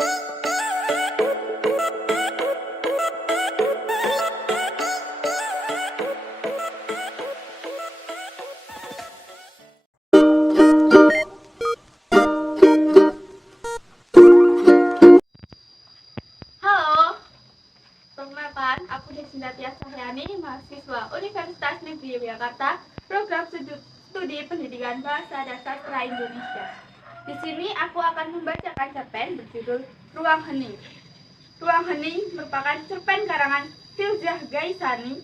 Halo, perkenalkan, aku Desindatia Sahyani, mahasiswa Universitas Negeri Yogyakarta, program studi pendidikan bahasa dan sastra Indonesia. Di sini aku akan membacakan cerpen berjudul Ruang Hening. Ruang Hening merupakan cerpen karangan Filzah Gaisani,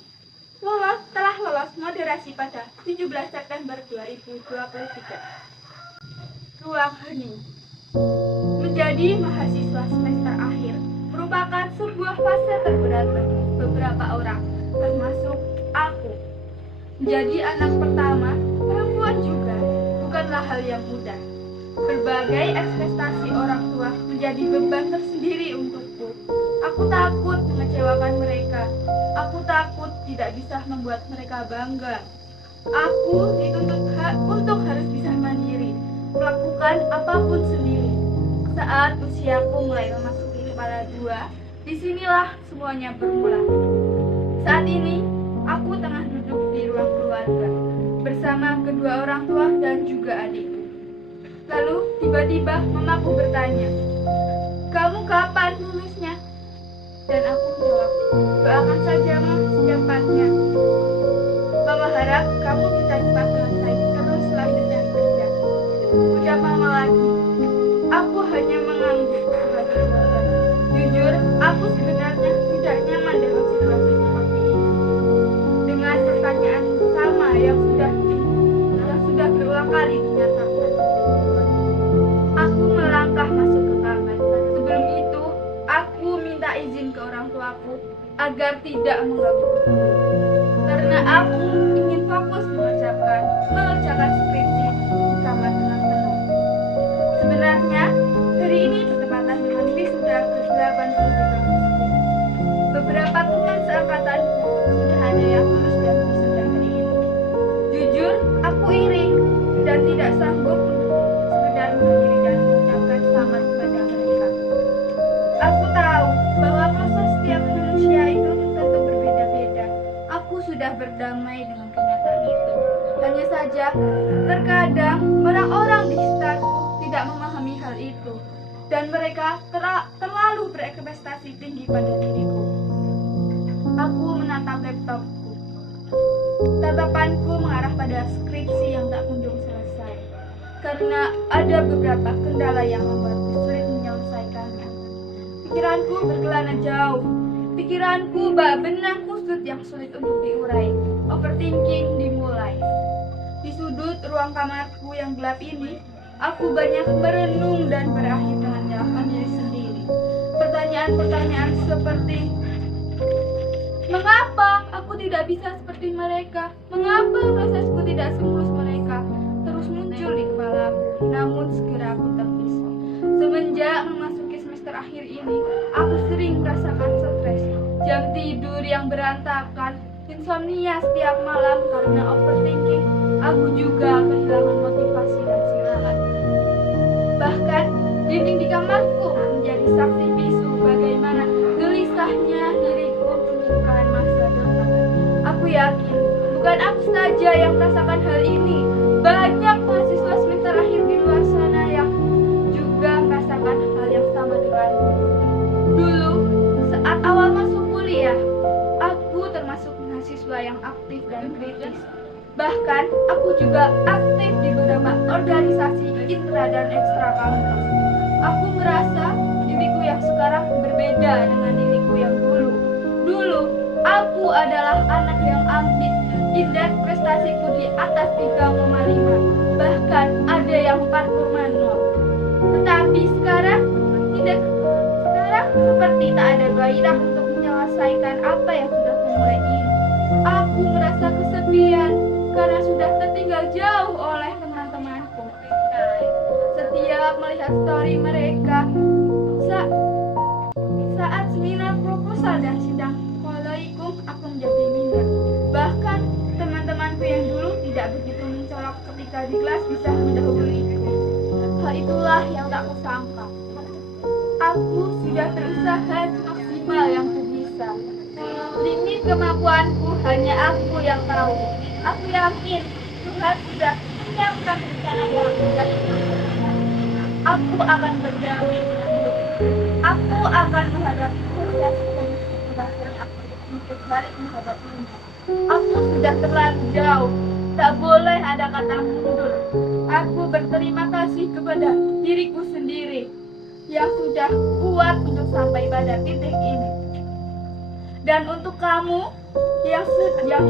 telah lolos moderasi pada 17 September 2023. Ruang Hening. Menjadi mahasiswa semester akhir merupakan sebuah fase terberat bagi beberapa orang, termasuk aku. Menjadi anak pertama, perempuan juga, bukanlah hal yang mudah. Berbagai ekspektasi orang tua menjadi beban tersendiri untukku. Aku takut mengecewakan mereka. Aku takut tidak bisa membuat mereka bangga. Aku dituntut untuk harus bisa mandiri, melakukan apapun sendiri. Saat usiaku mulai memasuki kepala dua, disinilah semuanya bermula. Saat ini, aku tengah duduk di ruang keluarga, bersama kedua orang tua dan juga adikku. Lalu, tiba-tiba mamaku bertanya, "Kamu kapan lulusnya?" Dan aku menjawab, "Doakan saja, Ma, secepatnya. Mama harap kamu bisa cepat selesai, terus selanjutnya kerja." Ucap mama lagi. Aku hanya mengangguk sebagai jawaban. Jujur, aku sebenarnya tidak nyaman dengan situasi seperti ini. Dengan pertanyaan sama yang sudah berulang kali dinyatakan. Aku melangkah masuk ke kamar. Sebelum itu, aku minta izin ke orang tuaku agar tidak mengganggu dulu. Karena aku ingin fokus mengerjakan skripsi di kamar dengan tenang. Sebenarnya, hari ini bertepatan dengan wisuda ke-83. Beberapa teman seangkatanku sudah ada yang lulus dan wisuda hari ini. Jujur, aku iri dan tidak sanggup untuk sekedar berdiri dan mengucapkan selamat kepada mereka. Aku tahu bahwa proses setiap manusia itu tentu berbeda-beda. Aku sudah berdamai dengan kenyataan itu. Hanya saja, terkadang orang-orang di sekitarku tidak memahami hal itu, dan mereka terlalu berekspektasi tinggi pada diriku. Aku menatap laptopku. Tatapanku mengarah pada skripsi yang tak kunjung selesai, karena ada beberapa kendala yang membuatku sulit menyelesaikannya. Pikiranku berkelana jauh. Pikiranku bak benang kusut yang sulit untuk diurai. Overthinking dimulai. Di sudut ruang kamarku yang gelap ini, aku banyak merenung dan berakhir dengan menyalahkan diri sendiri. Pertanyaan-pertanyaan seperti, mengapa aku tidak bisa seperti mereka? Mengapa prosesku tidak semulus mereka? Terus muncul di kepalaku, namun segera aku tepis. Semenjak memasuki semester akhir ini, aku sering merasakan stres, jam tidur yang berantakan, insomnia setiap malam karena overthinking. Aku juga kehilangan motivasi dan semangat. Bahkan, dinding di kamarku menjadi saksi bisu bagaimana gelisahnya diriku meninggalkan masa depan. Aku yakin, bukan aku saja yang merasakan hal ini. Banyak mahasiswa semester akhir di luar sana yang juga merasakan hal yang sama denganku. Dulu, saat awal masuk kuliah, aku termasuk mahasiswa yang aktif dan kritis. Bahkan, aku juga aktif di beberapa organisasi intra dan ekstra kampus. Aku merasa diriku yang sekarang berbeda dengan diriku yang dulu. Dulu, aku adalah anak yang ambis. Indeks prestasiku di atas 3,5. Bahkan ada yang 4,0. Tetapi sekarang seperti tak ada gairah untuk menyelesaikan apa yang sudah kumulai ini. Aku merasa kesepian karena sudah tertinggal jauh oleh teman-temanku. Setiap melihat story mereka saat seminar proposal dan sidang kolegium, aku menjadi minder. Bahkan teman-temanku yang dulu tidak begitu mencolok ketika di kelas bisa mendahuluiku. Hal itulah yang tak kusangka. Aku sudah berusaha semaksimal yang bisa. Limit kemampuanku hanya aku yang tahu. Aku yakin Tuhan sudah menyiapkan rencana yang indah. Aku akan berjalan dengan hidup. Aku akan menghadapi proses pengisian aku untuk balik menghadapinya. Aku sudah terlalu jauh. Tak boleh ada kata mundur. Aku berterima kasih kepada diriku sendiri yang sudah kuat untuk sampai pada titik ini. Dan untuk kamu yang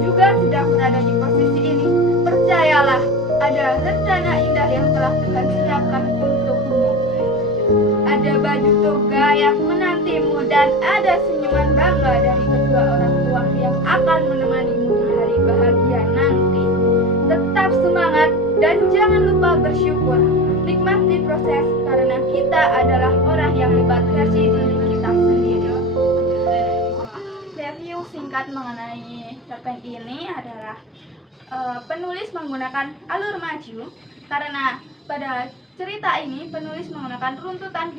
juga sedang berada di posisi ini, percayalah, ada rencana indah yang telah Tuhan siapkan untukmu. Ada baju toga yang menantimu dan ada senyuman bangga dari kedua orang tua yang akan menemanimu di hari bahagia nanti. Tetap semangat dan jangan lupa bersyukur. Nikmati proses karena kita adalah orang yang hebat versi diri kita sendiri. Review singkat mengenai cerpen ini adalah penulis menggunakan alur maju karena pada cerita ini penulis menggunakan runtutan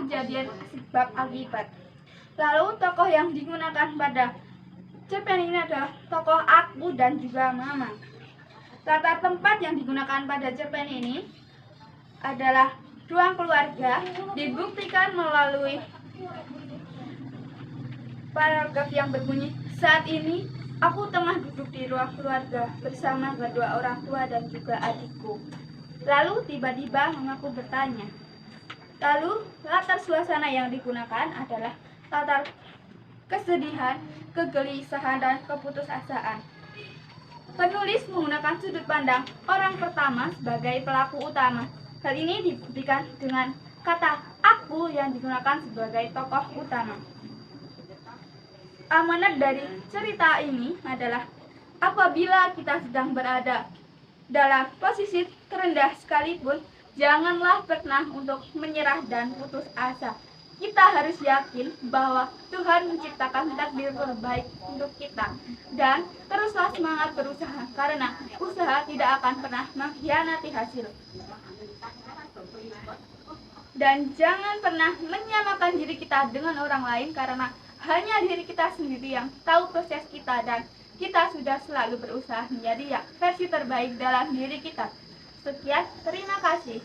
kejadian sebab akibat. Lalu tokoh yang digunakan pada cerpen ini adalah tokoh aku dan juga mama. Latar tempat yang digunakan pada cerpen ini adalah ruang keluarga, dibuktikan melalui paragraf yang berbunyi, saat ini aku tengah duduk di ruang keluarga bersama kedua orang tua dan juga adikku. Lalu tiba-tiba mamaku bertanya. Lalu latar suasana yang digunakan adalah latar kesedihan, kegelisahan, dan keputusasaan. Penulis menggunakan sudut pandang orang pertama sebagai pelaku utama. Hal ini dibuktikan dengan kata aku yang digunakan sebagai tokoh utama. Amanat dari cerita ini adalah apabila kita sedang berada dalam posisi terendah sekalipun, janganlah pernah untuk menyerah dan putus asa. Kita harus yakin bahwa Tuhan menciptakan takdir terbaik untuk kita. Dan teruslah semangat berusaha, karena usaha tidak akan pernah mengkhianati hasil. Dan jangan pernah menyamakan diri kita dengan orang lain, karena hanya diri kita sendiri yang tahu proses kita, dan kita sudah selalu berusaha menjadi versi terbaik dalam diri kita. Sekian, terima kasih.